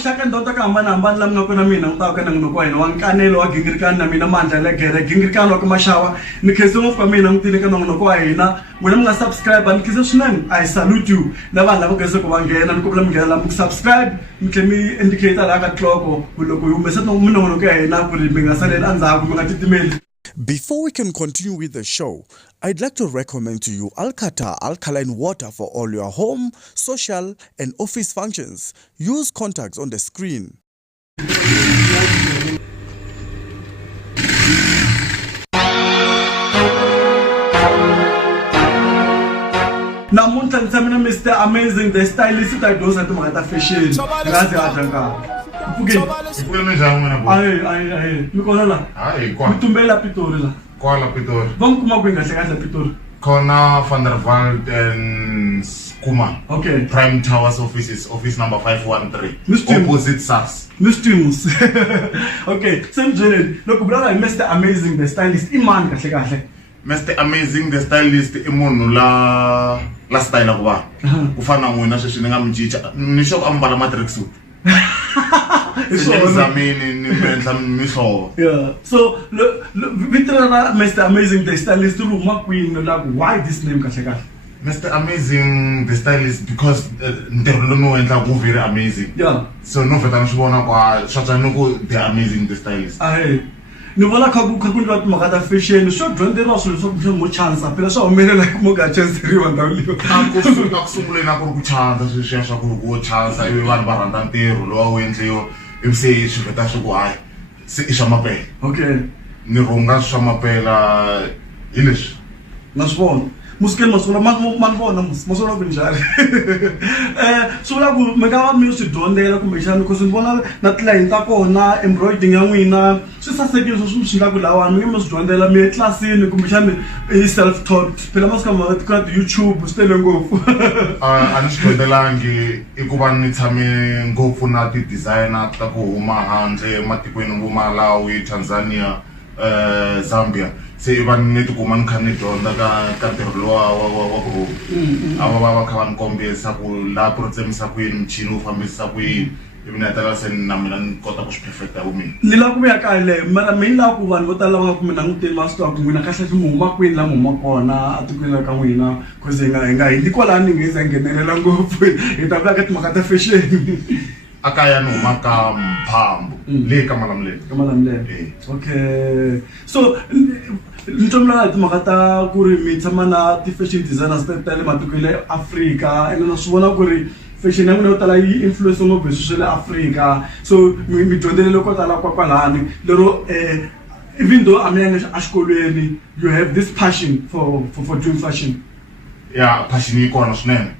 maxaka ndota ka hambanahambana lama nga kona mina ngita ka nang nokwa hina wa nkanelo wa gingirikani na mina mandla le gere gingirikani wa ka mashawa ni khese ngopfu ka mina ngitile ka nang nokwa hina wena mi nga subscribe ni khese swinene I salute you na vanhu lava gese ku va nghena ni ku vula mi nghena lama ku subscribe mi tlhe mi indicator la ka tlhoko ku loko hi humesa minongonoko ya hina ku ri mi nga saleli endzhaku mi nga titimeli. Before we can continue with the show, I'd like to recommend to you Alcata Alkaline Water for all your home, social, and office functions. Use contacts on the screen. Namuntlha ntsamina Mr. Amazing the stylist ta dosa timhaka ta fashion. Ngazi atlanga. Ipfukile minjhani n'wina bo? Ayi mi kona la? Hayi Mi tumbela Pitori la. kwala Pitori. Va mi kuma kwihi kahle Pitori? Khona Van der Walt and Kuma. Okay. Prime Towers office number 513. Mr. Opposite SARS. Mistimus. Okay, same journey. Loko brother Mr. Amazing the stylist imani kahle. Mr. Amazing the stylist I munhu la style ku va. Ku fana na n'wina sweswi ni nga mi cinca. Ni xo ambala matrix suit. Yeah. So Mr. Amazing the stylist room like why this name kahle? Mr. Amazing the stylist because ntirho lowu ni wu endlaka wu very amazing. Yeah. So no vheta ni swi vona kwa swa ni ku the amazing the stylist. Ni vona kha ku ndla timhaka ta fashion swo dyondzeriwa swilo swo ku mo chance phela swa humelela mo ga chanceriwa ndhawu leyi. Ku sunguleni a ku ri ku chanza sweswiya swa ku ri ku chanza ivi vanhu va rhandza ntirho lowu wu endliwa ivi se swi vheta swi ku hayi se I swa mapela. Okay. Ni rhunga swa mapela hi leswi. Na swi vona. Muskeni masula man vona masula ku njhani. So la ku mi nga va mi swi dyondzela kumbe xana because ni vona na client ta kona embroidering ya n'wina swi sasekile swi swi nga ku lawani mi nge mi swi dyondzela mi etlilasini kumbe xana I self taught phela masiku lama ka YouTube swi tele ngopfu. A ni swi dyondzelangi I ku va ni tshame ngopfu na ti-designer ta ku huma handle matikweni vo Malawi, Tanzania, Zambia. Se I va ni tikuma ni kha ni dyondza ka ntirho lowa wa ku a va kha va ni kombisa ku laha ku ri tsemisa ku yini michini wu fambisisa ku yini ivi ni hetelela se na mina ni kota ku swi perfecta vu mina. Ni lava ku vuya kale mara mi lava ku vanhu vo tala va nga ku mi languteli va swi tiva ku n'wina kahle mi huma kwini la mi huma kona a tikweni ka n'wina cause hi nga hindi kwalani ni nge za nghenelela ngopfu hi ta vula ka timhaka ta fashion. Akaya ni huma ka Mphambo leyi ka Malamulele. Ka Malamulele. Okay. So ntomla timhaka ta ku ri mi tshama na ti-fashion designers ta le matikweni ya Afrika ene na swi vona ku ri fashion ya n'wina yo tala yi influence ngopfu hi swilo swa le Afrika so mi dyondzelele ko tala kwalani lero even though a mi yanga exikolweni you have this passion for doing fashion. Yeah, passion yi kona swinene.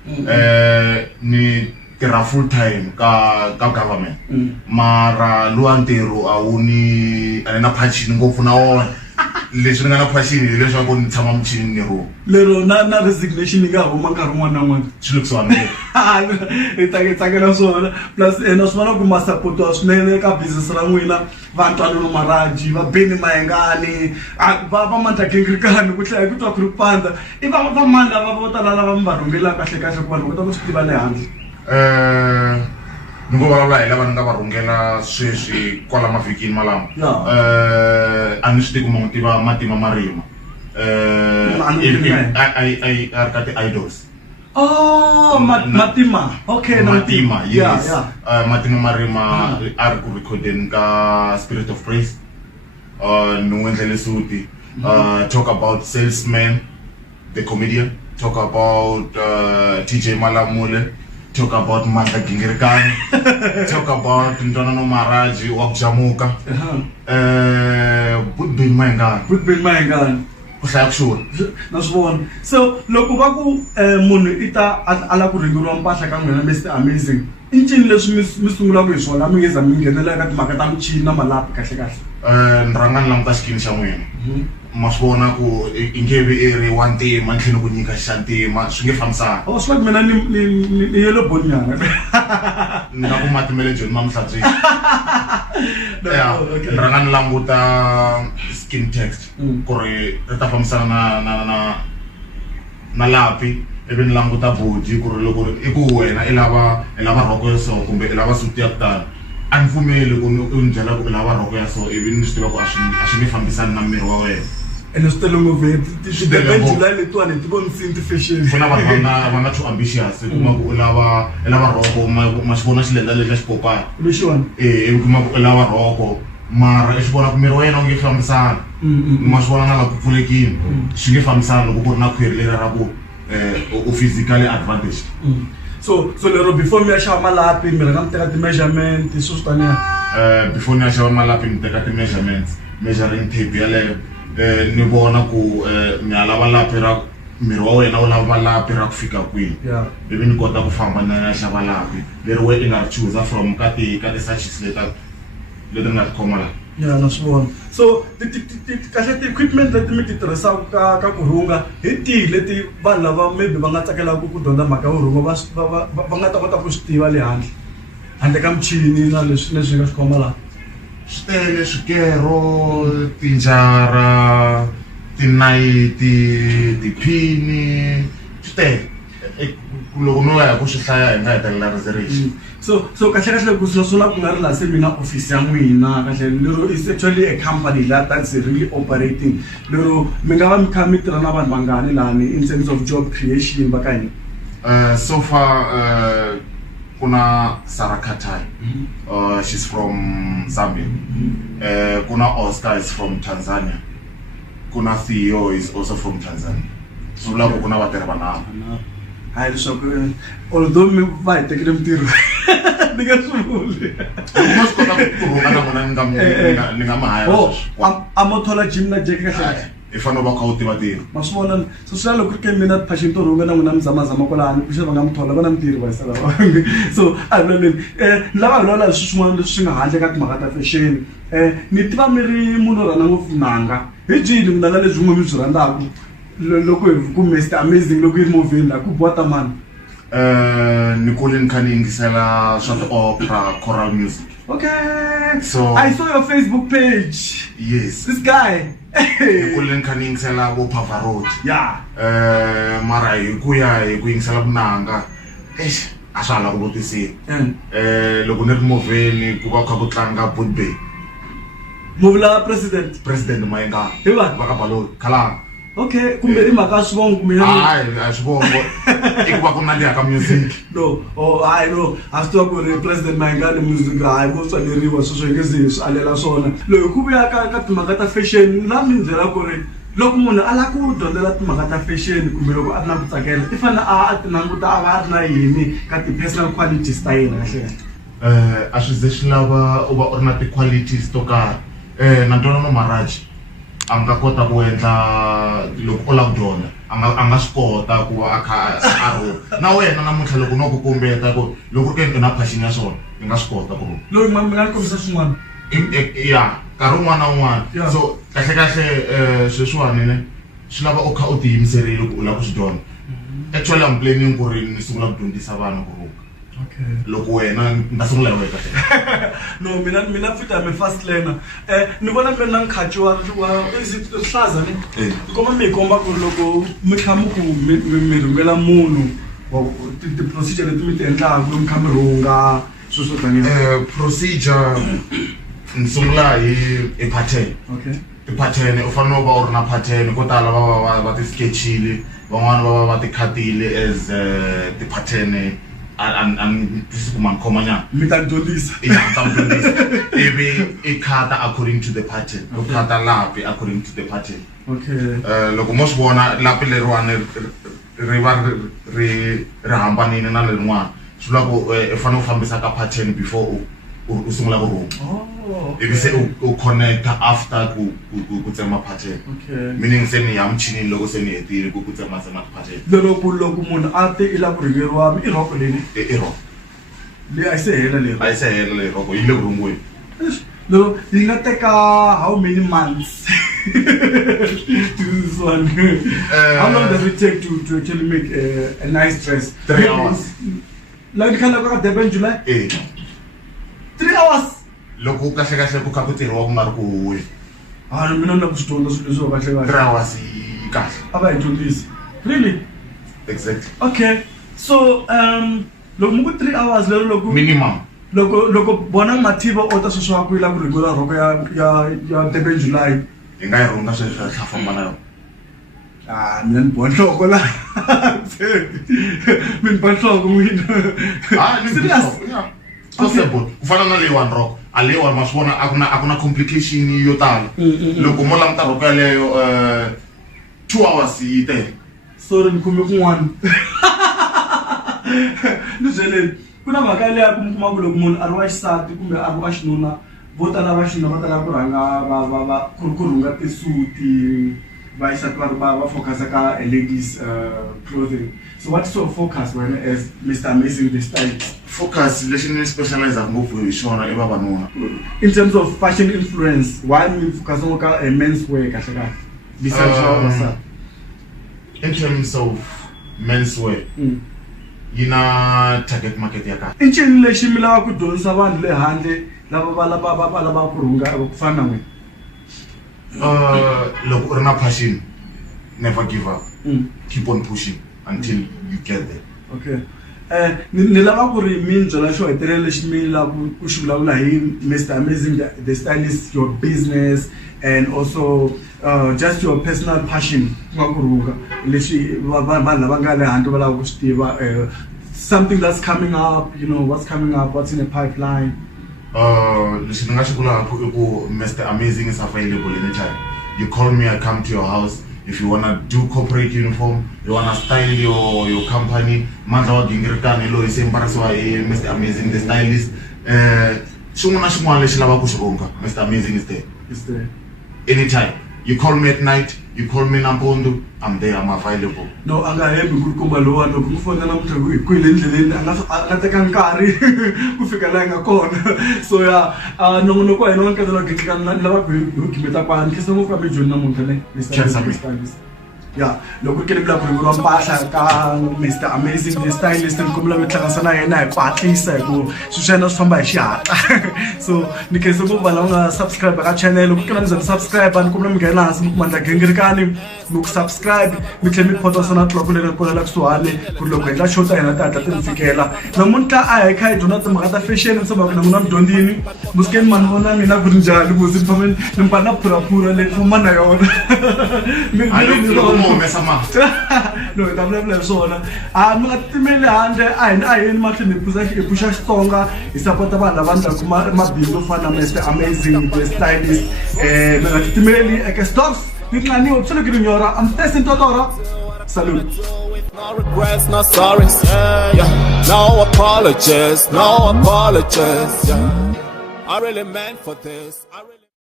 Ni tirha full time ka government. Mara luwa ntirho a wu ni a ni na passion ngopfu na wona. Leswi ni nga na passion hi leswaku ni tshama michini ni ro. Lero na resignation nga huma nkarhi wun'wana na wun'wana. Swi le kusuhani ngopfu. Tsakela swona plus na swi vona ku ma support swinene ka business ra n'wina va Ntwanano Maraji va Beni Mayengani va Mandla Gingirikani ku tlhela ku twa ku ri Pandza I va mani lava vo tala lava mi va rhungelaka kahle ku vanhu va kota ku swi tiva le handle. Ni ngo vulavula hi lava ni nga va rhungela sweswi kwala mavhikini malamo. A ni swi tivi ku ma n'wi tiva Matima Marima. A ri ka ti-idols. Oh, Matima. Okay, Matima, yes. Yeah. Matima Marima a ri ku recordeni ka Spirit of Praise. Ni n'wi endlele suti. Talk about Salesman, the comedian. Talk about TJ Malamule. Talk about Mandla Gingirikani. Talk about Ntwanano Maraji wa Kujamuka. Beni Mayengani. Beni Mayengani. Ku hlaya ku xurha. Na swi vona. So loko va ku munhu I ta ala ku rhungeriwa mpahla ka n'wina Mr. Amazing I ncini leswi mi sungulaka hi swona mi nge za mi nghenelela ka timhaka ta michini na malapi kahle. Ni rhanga ni languta xikini xa n'wina. Ma swi vona ku I nge vi I ri wa ntima ni tlhela ni ku nyika xa ntima swi nge fambisani. Oh swi mina ni yellow bone nyana. Ni nga ku matimele Joni ma mihlatswini. Ni rhanga ni languta skin text ku ri ri ta fambisana na lapi ivi ni languta body ku ri loko i ku wena i lava rhoko ya so kumbe i lava suti ya ku tala a ni pfumeli ku ni byela ku i lava rhoko ya so ivi ni swi tiva ku a swi nge fambisani na miri wa wena ene swi tele ngopfu ti-event July letiwani ti vonisini ti-fashion ku na vanhu va nga too ambitious kuma ku i lava rhoko ma xi vona xilendla lexi a xi popaya lexiwani ivi kuma ku i lava rhoko mara i swi vona ku miri wa yena wu nge fambisani ma swi vona na la ku pfulekini swi nge fambisani loko ku ri na khwiri leri ra ku u physically advantage so lero before mi ya xava malapi mi rhanga mi teka ti-measurement swo swi taniya before ni ya xava malapi ni teka ti-measurements measuring tape yaleyo ni vona ku mi ya lava lapi ra miri wa wena wu lava lapi ra ku fika kwihi ivi ni kota ku famba na ya xava lapi leri we i nga ri chuza from ka ti-sachets leti ni nga ti khoma laha ya na swi vona so kahle ti-equipment leti mi ti tirhisaka ka ku rhunga hi tihi leti vanhu lava maybe va nga tsakelaka ku dyondza mhaka yo rhunga va nga ta kota ku swi tiva le handle ka michini na leswi nga swi khoma laha swi tele swikero tinjara tinayiti tiphini swi tele loko no ya ku swi hlaya hi nga hetelela reservation so kahle ku swona ku nga ri la se mina office ya n'wina kahle lero is actually a company that's really operating lero mi nga va mi kha mi tirha na vanhu vangani lani in terms of job creation va ka hina so far kuna Sarah Katai she's from Zambia kuna Oscar is from Tanzania kuna Theo is also from Tanzania so labo kuna vatirhi vanharhu hayi leswaku although mi va hi tekile mitirho ni nga swi vuli ma swi kota ku rhunga na vona ni nga ma haya a mo thola gym na jeke kahle i fanele va kha u tiva tirho ma swi vona so swi loko ku ri ke mina passion to rhunga na n'wina mi zamazama kwalani ku va nga mi thola va na mitirho va yisa lava so a hi loleni ni lava hi lola leswi swin'wana leswi swi nga handle ka timhaka ta fashion ni tiva mi ri munhu rhandza ngopfu nanga hi byihi vunanga lebyi n'we mi byi rhandzaka loko ku Mr Amazing loko yi ri movheni la ku bota mani ni kule ni kha ni yingisela swa ti-opera choral music okay so I saw your Facebook page yes this guy ni kule ni kha ni yingisela vo Pavarotti mara hi ku yingisela vunanga a swa hala ku vutisini loko ni ri movheni ku va ku kha ku tlanga Budbay movula president Mayengani hi va ka Baloi Khalanga okay kumbe i mhaka swivongo kumbe a swivongo i ku va ku nandiha ka music no hayi no a swi tiva ku ri president Mayengani music hayi ku tswaleriwa sweswo hi nge ze swi alela swona loyi ku vuya ka timhaka ta fashion la mi byela ku ri loko munhu a lava ku dyondzela timhaka ta fashion kumbe loko a ri na ku tsakela i fanele a ti languta a va a ri na yini ka ti-personal qualities ta yena kahle a swi ze swi lava u va u ri na ti-qualities to karhi na Ntwanano Marhadi a nga kota ku endla loko u lava ku dyondza a nga swi kota ku va a kha a rhunga na wena namuntlha loko no ku kombeta ku loko ri ke i na passion ya swona i nga swi kota ku rhunga loyi mi nga ni kombisa swin'wana ya nkarhi wun'wana na wun'wana so kahle sweswiwani ne swi lava u kha u tiyimiserile ku u lava ku swi dyondza actually I'm planning ku ri ni sungula ku dyondzisa vana ku rhunga loko wena ni ta sungula hi wena kahle no mina futhi mi fast learner ni vona mi na nkhaci wa rihlaza ni komba mi komba ku loko mi kha mi ku mi rhungela munhu ti-procedure leti mi ti endlaka mi kha mi rhunga sweswo tanihi procedure ni sungula hi pattern ti-pattern u fanele u va u ri na pattern ko tala va ti sketchile van'wani va ti khatile as ti-pattern twisisi ku mankhoma nyana mi ta dyondzisa ta mi dyondzisa ivi i khata according to the pattern u khata lapi according to the pattern loko mo swi vona lapi leriwani ri va ri hambanile na lerin'wana swi vula ku i fanele u fambisa ka pattern before u sungula ku rhunga ivi se u connecta after ku tsema pattern meaning se ni ya michinini loko se ni hetile ku tsema pattern loko munhu a te i lava ku rhungeriwa i rhoko leni i rhoko leyi a yi se hela leyi rhoko yi le ku rhungweni lero yi nga teka how many months to do this one how long does it take to actually make a nice dress 3 hours like kind of like Durban July 3 hours loko kahle ku kha ku tirhiwa ku nga ri ku huwe mina na ku swi dyondza swilo leswi kahle 3 hours kahle a va hi dyondzisi really exactly Okay, so loko mu ku 3 hours lero minimum. loko bona Matiba o ta sweswa ku ila ku rigula roko ya Durban July. Hi nga yi rhunga sweswo swa famba na yona. Mina ni bona nhloko la. Mina bona nhloko mina. Ni yeah. Possible. Ku fana na leyiwani roko. A leyiwani ma swi vona a ku na complication yo tala. Loko mo languta roko yaleyo 2 hours yi tele. Sorry ni khume kun'wana. Ni byeleni ku na mhaka leya ku mi kuma ku loko munhu a ri wa xisati kumbe a ri wa xinuna vo tala va xinuna va tala ku rhanga va ku rhunga tisuti va xisati va focus ka ladies clothing. So what sort of focus when as Mr. Amazing the style? Focus lexi ni specialize ngopfu hi xona i vavanuna. In terms of fashion influence, why mi focus on ka men's wear kahle kahle besides our In terms of menswear, yi na target market ya kahle. I ncini lexi mi lava ku dyondzisa vanhu le handle lava lava ku rhunga ku fana na n'wina? Loko u ri na passion, never give up. Keep on pushing until you get there. Okay. Ni lava ku ri mi byela xo hetelela lexi mi lava ku xi vulavula hi Mr. Amazing the stylist, your business and also just your personal passion ku rhunga lexi vanhu lava nga le handle va lava ku swi tiva something that's coming up, you know, what's coming up, what's in the pipeline. Lexi ni nga xi vulaka i ku Mr. Amazing is available anytime. You call me, I come to your house. If you wanna do corporate uniform, you wanna style your company, mandla wa gingirikani lo se mbarisiwa hi Mr. Amazing the stylist. Xin'wana na xin'wana lexi lavaka ku xi rhunga, Mr. Amazing is there. Is there? Anytime. You call me at night, you call me nampundzu, I'm there, I'm available. No, anga hembi ku komba lowa loko ku fona namuntlha ku ile ndleleni anga teka nkarhi ku fika la nga kona. So ya nongonoko wa hina wa nkatelo gingirikani lava ku gimeta kwani kisa ngopfu ka mi joni namuntlha le Mr. Stylist. Yeah, loko ke le bla ku ri mpahla ka Mr. Amazing the stylist ni kombela mi tlhangasana na yena hi ku hatlisa hi ku sweswena swi famba hi xihatla. So ni khensa ngopfu vanhu lava nga subscribe ka channel. Loko ke la mi za mi subscribe ni kombela mi nghena hansi mi kuma ndla gingirikani mi ku subscribe mi tlhela mi photasa na clock leyi kona la kusuhani ku ri loko hi endla show ta hina ti hatla ti mi fikela. Namuntlha a hi kha hi dyondza timhaka ta fashion ni tshemba ku na n'wina mi dyondzini musikeni mani vona mina ku ri njhani ku ni famba ni mbala na phuraphura leyi famba na yona. No, mesa ma. No, hi ta vulavula hi swona. Mi nga timeli handle a hi yeni mahlweni hi pusha Xitsonga hi sapota vanhu lava endlaku mabindzu yo fana na Mr. Amazing the stylist. Mi nga titimeli eka stocks ni tlaniwa absolutely nyora. I'm testing Totora. Salute. No regrets, no sorries, yeah. No apologies, no apologies, yeah. I really meant for this.